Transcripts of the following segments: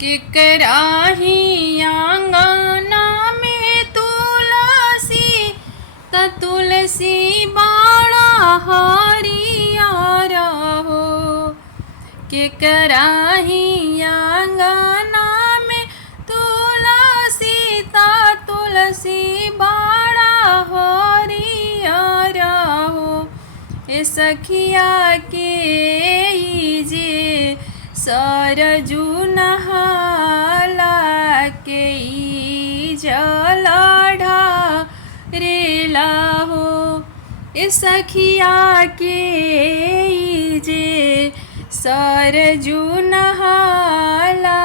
केकराही आंगना में तुलसी त तुलसी बाड़ा हरियर हो। केकराही आंगना में तुलसी त तुलसी बाड़ा हरियर हो। ए सखिया के जे सरजू नहाला के जल ढारेला हो। ए सखिया के जे सरजू नहाला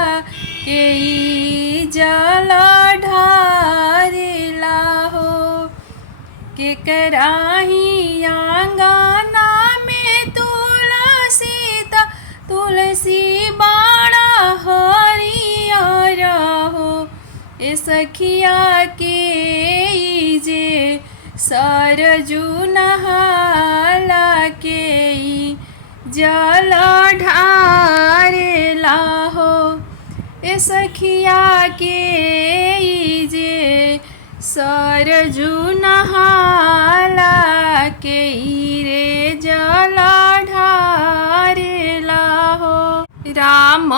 के जल ढारेला हो। केकराही आंगना में तुलसी त तुलसी बाड़ा हरियर हो। ए सखिया के जे सरजू नहाला के जल ढारेला हो। ए सखिया के जे सरजू नहाला के रे जल ढारेला हो। राम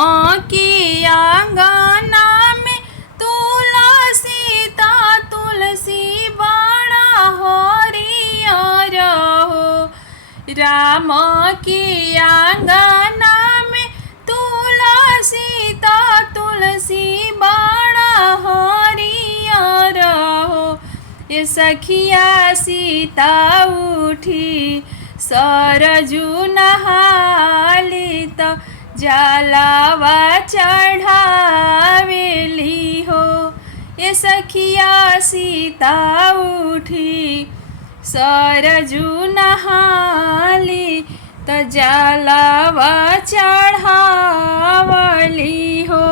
की आंगना में तुलसी त तुलसी बाड़ा हरियर हो। राम की आंगना में तुलसी त तुलसी बाड़ा हरियर हो। ए सखिया सीता उठी सरजू नहाली त जलावा चढ़ावेली हो। ए सखिया सीता उठी सरजू नहाली त जलावा चढ़ावली हो।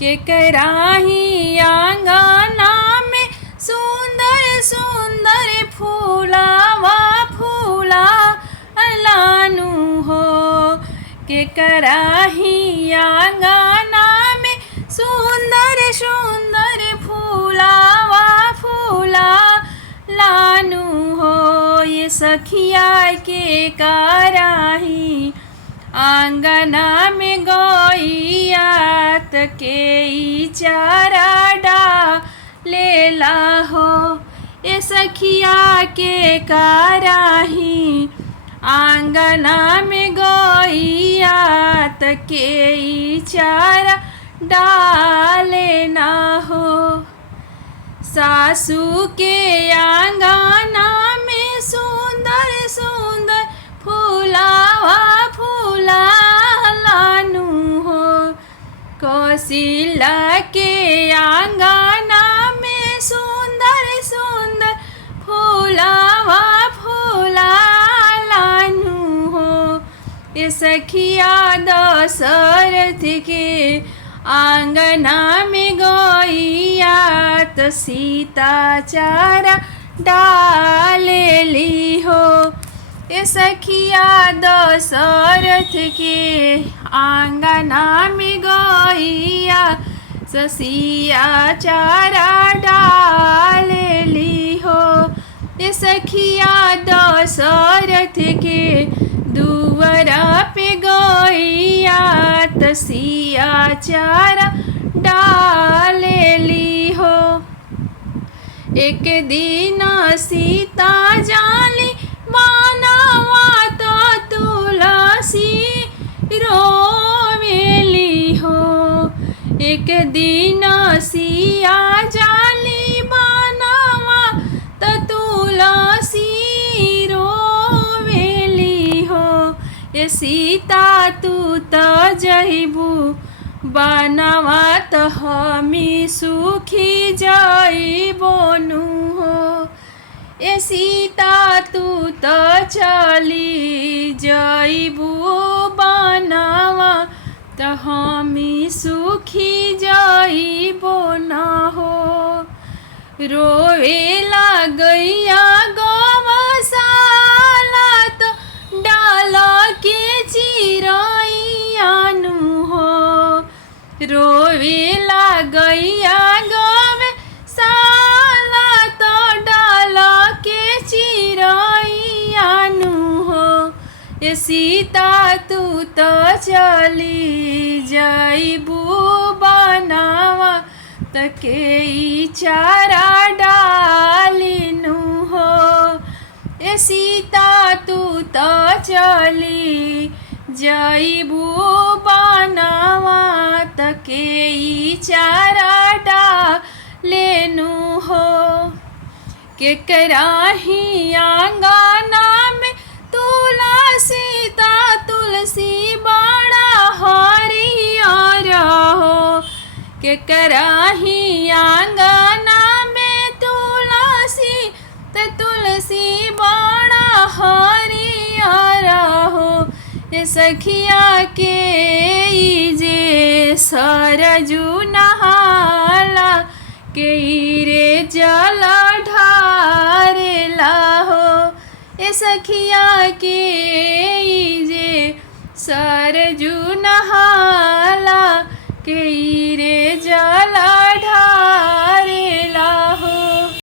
केकराही आंगना में सुंदर सुंदर फूलावा फूला लानू हो। केकराही आंगना में सुंदर सुंदर फूलावा फूला लानू हो। ये सखिया के कराही आंगना में गइयात के चारा डालेला हो। ए सखिया के कराही आंगना में गइयात के चारा डालेना हो। सासू के आंगना में सुंदर सुंदर फूलावा फूला लानू हो। कौशिला के आंगना में सुंदर सुंदर फूलावा फूला लानू हो। ए सखिया दशरथ के आंगना में गइयात सीता चारा डालेली हो। ए सखिया दशरथ के आंगना में गइया ससिया चारा डालेली हो। ए सखिया दशरथ के दुआरा पे गइया तसिया चारा डालेली हो। एक दिन सीता जाली मानवा तो तुलसी रोवेली हो। एक दिन सिया जाली मानवा तो तुलसी रोवेली हो। ए सीता तू त जइबू बनवा त हमी सुखी जइबोनु हो। ए सीता तू त चली जइबू बनवा त हमी सुखी जइबो न हो। रोवेला गैया गौशाला त डाल के चिरैयानु हो। रोवेला गैया गवे साला तो डाल के चिरैयानु हो। ए सीता तू तो चली जाइबू बनावा तके चारा डालिनु हो। ए सीता तू तो चली जाइबू बनावा तके चारा डालेनु हो। केकरा ही आंगना में तुलसी ता तुलसी बड़ा हरियर हो। केकरा ही आंगना में तुलसी त तुलसी बड़ा हरियर हो। ए सखिया के जे सरजू नहाला के रे जल ढारेला हो। ए सखिया के